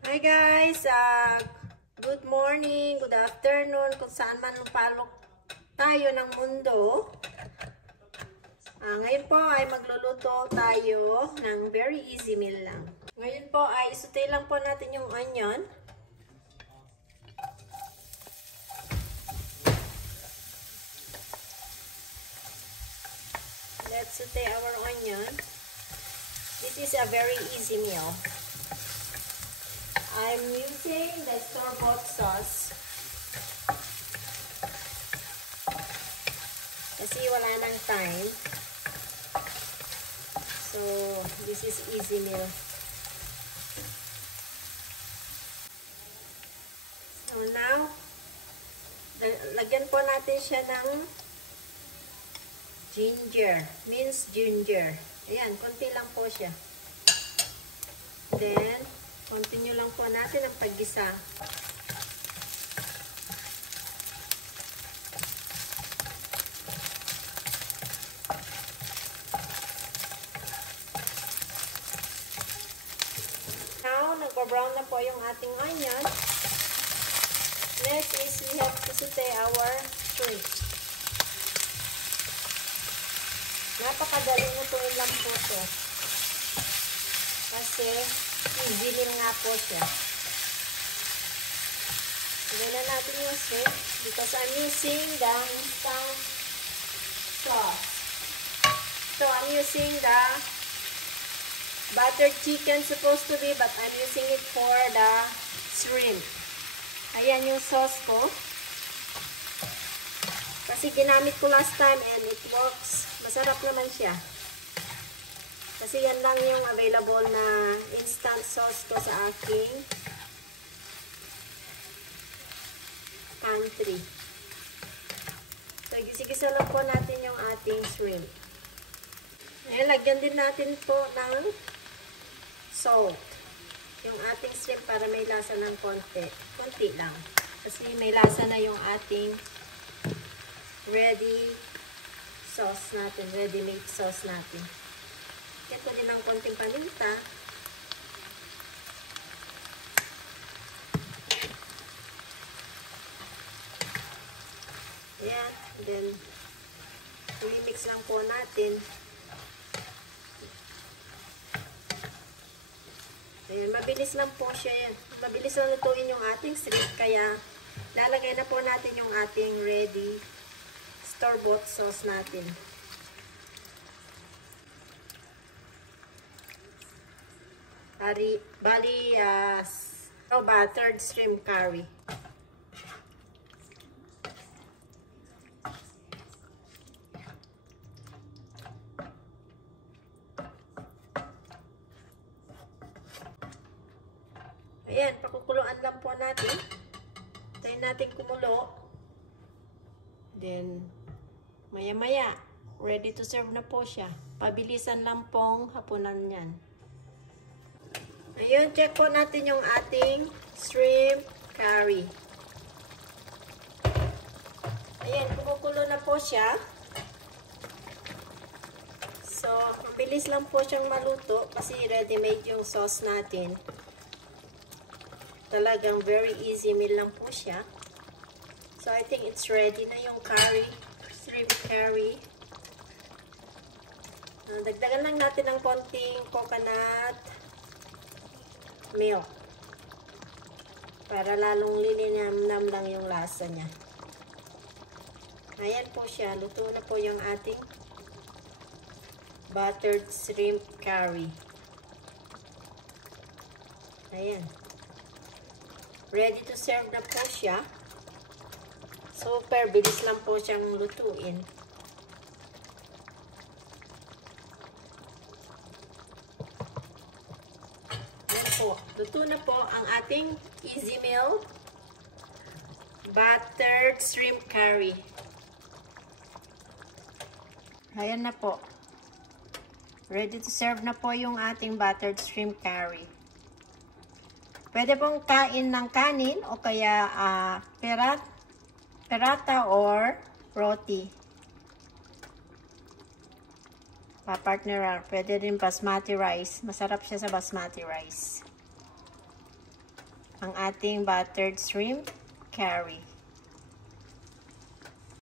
Hi guys, good morning, good afternoon, kung saan man lupalok tayo ng mundo. Ngayon po ay magluluto tayo ng very easy meal lang. Ngayon po ay isutay lang po natin yung onion. Let's saute our onion. This is a very easy meal. I'm using the store-bought sauce kasi wala nang time. So, this is easy meal. So now, lagyan po natin siya ng ginger, minced ginger. Ayan, konti lang po siya. Then, continue lang po natin ang paggisa. Now, nagpa-brown na po yung ating onion. Next is we have to saute our shrimp. Napakadaling lutuin lang po ito. Kasi, easy meal nga po siya. Lagyan na natin yung shrimp because I'm using the instant sauce. So, I'm using the buttered chicken supposed to be, but I'm using it for the shrimp. Ayan yung sauce ko. Kasi ginamit ko last time and it works. Masarap naman siya. Kasi yan lang yung available na instant sauce ko sa aking pantry. So, gisa-gisa lang po natin yung ating shrimp. Ayan, lagyan din natin po ng salt. Yung ating shrimp para may lasa ng konti. Konti lang. Kasi may lasa na yung ating ready sauce natin. Ready-made sauce natin. Lagyan ko din ng konting paminta. Ayan. Then, i-mix lang po natin. Ayan, mabilis lang po siya. Mabilis lang lutuin yung ating shrimp. Kaya, lalagay na po natin yung ating ready store-bought sauce natin. Bali, buttered shrimp curry. Ayan, pakukuluan lang po natin. Tayo natin kumulo. Then, maya-maya, ready to serve na po siya. Pabilisan lang pong hapunan yan. Ayun, check po natin yung ating shrimp curry. Ayan, kumukulo na po siya. So, mabilis lang po siyang maluto kasi ready-made yung sauce natin. Talagang very easy meal lang po siya. So, I think it's ready na yung curry, shrimp curry. Dagdagan lang natin ng konting coconut milk para lalong lininam-nam lang yung lasa niya. Ayan po siya. Luto na po yung ating buttered shrimp curry. Ayan. Ready to serve na po siya. Super bilis lang po siyang lutuin. Ayan po. Luto na po ang ating easy meal buttered shrimp curry. Ayan na po. Ready to serve na po yung ating buttered shrimp curry. Pwede pong kain ng kanin o kaya perata or roti. Pa-partner, pwede rin basmati rice. Masarap siya sa basmati rice. ang ating buttered shrimp curry.